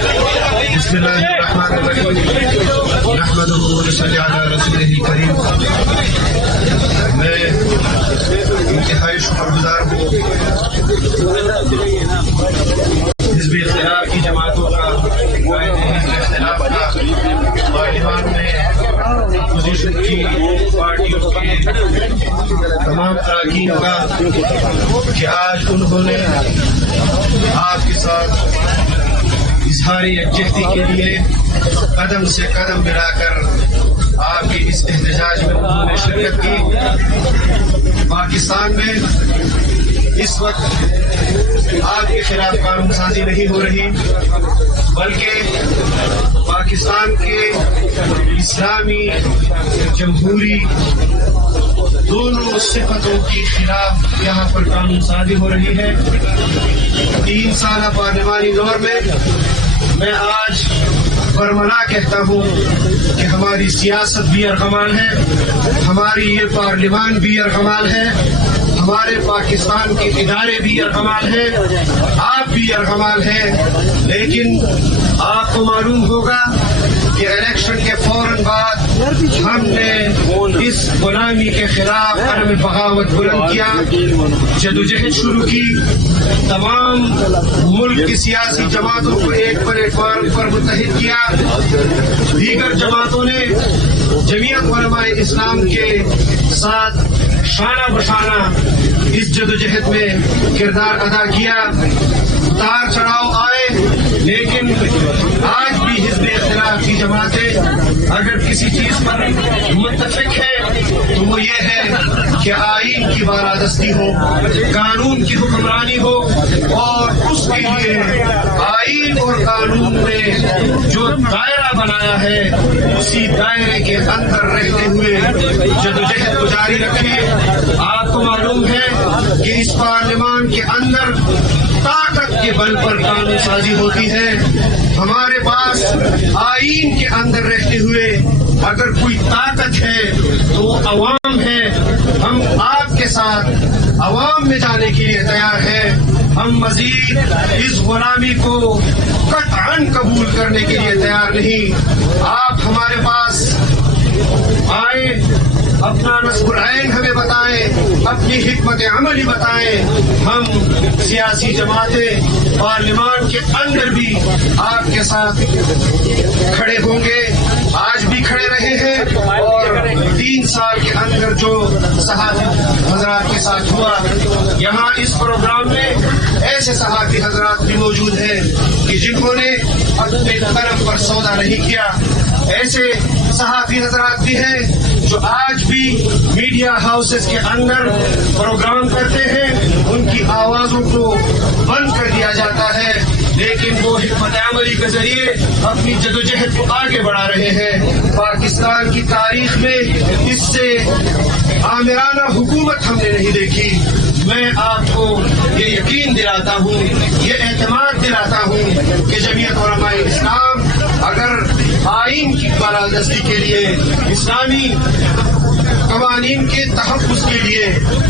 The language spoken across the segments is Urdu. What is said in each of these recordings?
بسم اللہ الرحمن الرحیم نحمدہ ونصلی علی رسولہ الکریم. میں انتہائی شکر گزار ہوں حزب اختلاف کی جماعتوں کا، اختلاف کا، پارلیمان میں اپوزیشن کی پارٹیوں کے تمام اراکین کا کہ آج انہوں نے آپ کے ساتھ اظہار یکجہتی کے لیے قدم سے قدم ملا کر آپ کے اس احتجاج میں انہوں نے شرکت کی. پاکستان میں اس وقت آپ کے خلاف قانون سازی نہیں ہو رہی، بلکہ پاکستان کے اسلامی جمہوری دونوں صفتوں کے خلاف یہاں پر قانون سازی ہو رہی ہے. 3 سالہ پارلیمانی دور میں آج برملا کہتا ہوں کہ ہماری سیاست بھی ارغمان ہے، ہماری یہ پارلیمان بھی ارغمان ہے، ہمارے پاکستان کے ادارے بھی ارغمان ہیں، آپ بھی ارغمان ہیں. لیکن آپ کو معلوم ہوگا کہ الیکشن کے فوراً بعد ہم نے اس غلامی کے خلاف عدم بغاوت بلند کیا، جدوجہد شروع کی، تمام ملک کی سیاسی جماعتوں کو ایک پلیٹ فارم پر متحد کیا. دیگر جماعتوں نے جمعیت علماء اسلام کے ساتھ شانہ بشانہ اس جدوجہد میں کردار ادا کیا. اتار چڑھاؤ آئے، لیکن آج بھی حزب اختلاف کی جماعتیں اگر کسی چیز پر متفق ہے تو وہ یہ ہے کہ آئین کی بالادستی ہو، قانون کی حکمرانی ہو، اور اس کے لیے آئین اور قانون نے جو دائرہ بنایا ہے اسی دائرے کے اندر رہتے ہوئے جدوجہد کو جاری رکھے. آپ کو معلوم ہے کہ اس پارلیمان کے اندر طاقت کے بل پر قانون سازی ہوتی ہے. ہمارے پاس آئین کے اندر رہتے ہوئے اگر کوئی طاقت ہے تو وہ عوام ہے. ہم آپ کے ساتھ عوام میں جانے کے لیے تیار ہیں. ہم مزید اس غلامی کو قطعاً قبول کرنے کے لیے تیار نہیں. آپ ہمارے پاس آئیں، اپنا نصب العین ہمیں بتائیں، اپنی حکمت عملی بتائیں. ہم سیاسی جماعتیں پارلیمان کے اندر بھی آپ کے ساتھ کھڑے ہوں گے، آج بھی کھڑے رہے ہیں. اور 3 سال کے اندر جو صحافی حضرات کے ساتھ ہوا، یہاں اس پروگرام میں ایسے صحافی حضرات بھی موجود ہیں کہ جنہوں نے اپنے قلم پر سودا نہیں کیا. ایسے صحافی حضرات بھی ہیں جو آج بھی میڈیا ہاؤسز کے اندر پروگرام کرتے ہیں، ان کی آوازوں کو بند کر دیا جاتا ہے، لیکن وہ حکمت عملی کے ذریعے اپنی جدوجہد کو آگے بڑھا رہے ہیں. پاکستان کی تاریخ میں اس سے آمرانہ حکومت ہم نے نہیں دیکھی. میں آپ کو یہ یقین دلاتا ہوں، یہ اعتماد دلاتا ہوں کہ جمعیت علماء اسلام اگر آئین کی بالادستی کے لیے، اسلامی قوانین کے تحفظ کے لیے،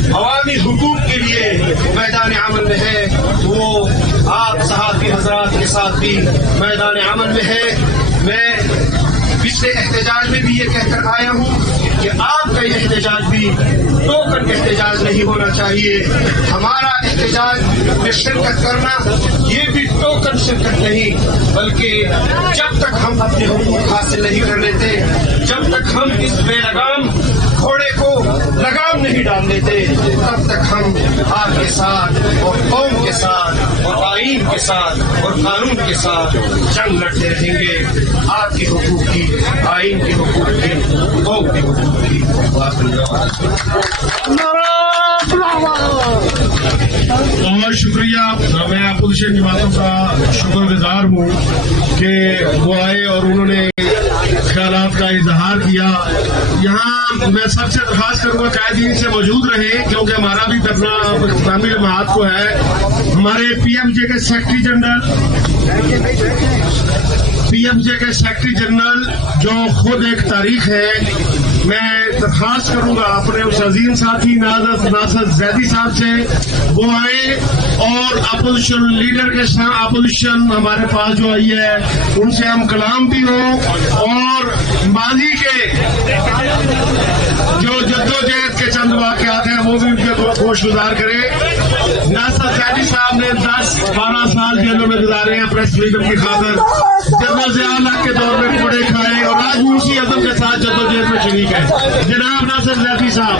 عوامی حقوق کے لیے میدان عمل میں ہے، وہ آپ صحافی حضرات کے ساتھ بھی میدان عمل میں ہے. میں پچھلے احتجاج میں بھی یہ کہہ کر آیا ہوں کہ آپ کا یہ احتجاج بھی ٹوکن احتجاج نہیں ہونا چاہیے. ہمارا احتجاج میں شرکت کرنا یہ بھی ٹوکن شرکت نہیں، بلکہ جب تک ہم اپنے حقوق حاصل نہیں کر لیتے، جب تک ہم اس بے لگام گھوڑے کو لگام نہیں ڈال دیتے، تب تک ہم آپ کے ساتھ اور قوم کے ساتھ اور آئین کے ساتھ اور قانون کے ساتھ جنگ لڑتے رہیں گے. آپ کے حقوق کی، آئین کے حقوق کی، قوم کے حقوق کی. بہت شکریہ. میں اپوزیشن جماعتوں کا شکر گزار ہوں کہ وہ آئے اور انہوں نے خیالات کا اظہار کیا. یہاں میں سب سے درخواست کروں گا قائدین سے موجود رہے، کیونکہ ہمارا بھی کرنا اختتامی جماعت کو ہے. ہمارے پی ایم جے کے سیکرٹری جنرل جو خود ایک تاریخ ہے، میں درخواست کروں گا اپنے اس عظیم ساتھی ناصر زیدی صاحب سے وہ آئے اور اپوزیشن لیڈر کے ساتھ اپوزیشن ہمارے پاس جو آئی ہے ان سے ہم کلام بھی ہوں اور ماضی کے جو جدوجہد کے چند واقعات ہیں وہ بھی ان کے گوش گزار کرے. ناصر زیدی صاحب نے 10-12 سال جیلوں میں گزارے ہیں پریس فریڈم کی خاطر. جنرل ضیاء الحق کے دور میں کوڑے کھائے اور آج اسی عزم کے ساتھ جدوجہد میں شریک ہے. جناب ناصر زیدی صاحب.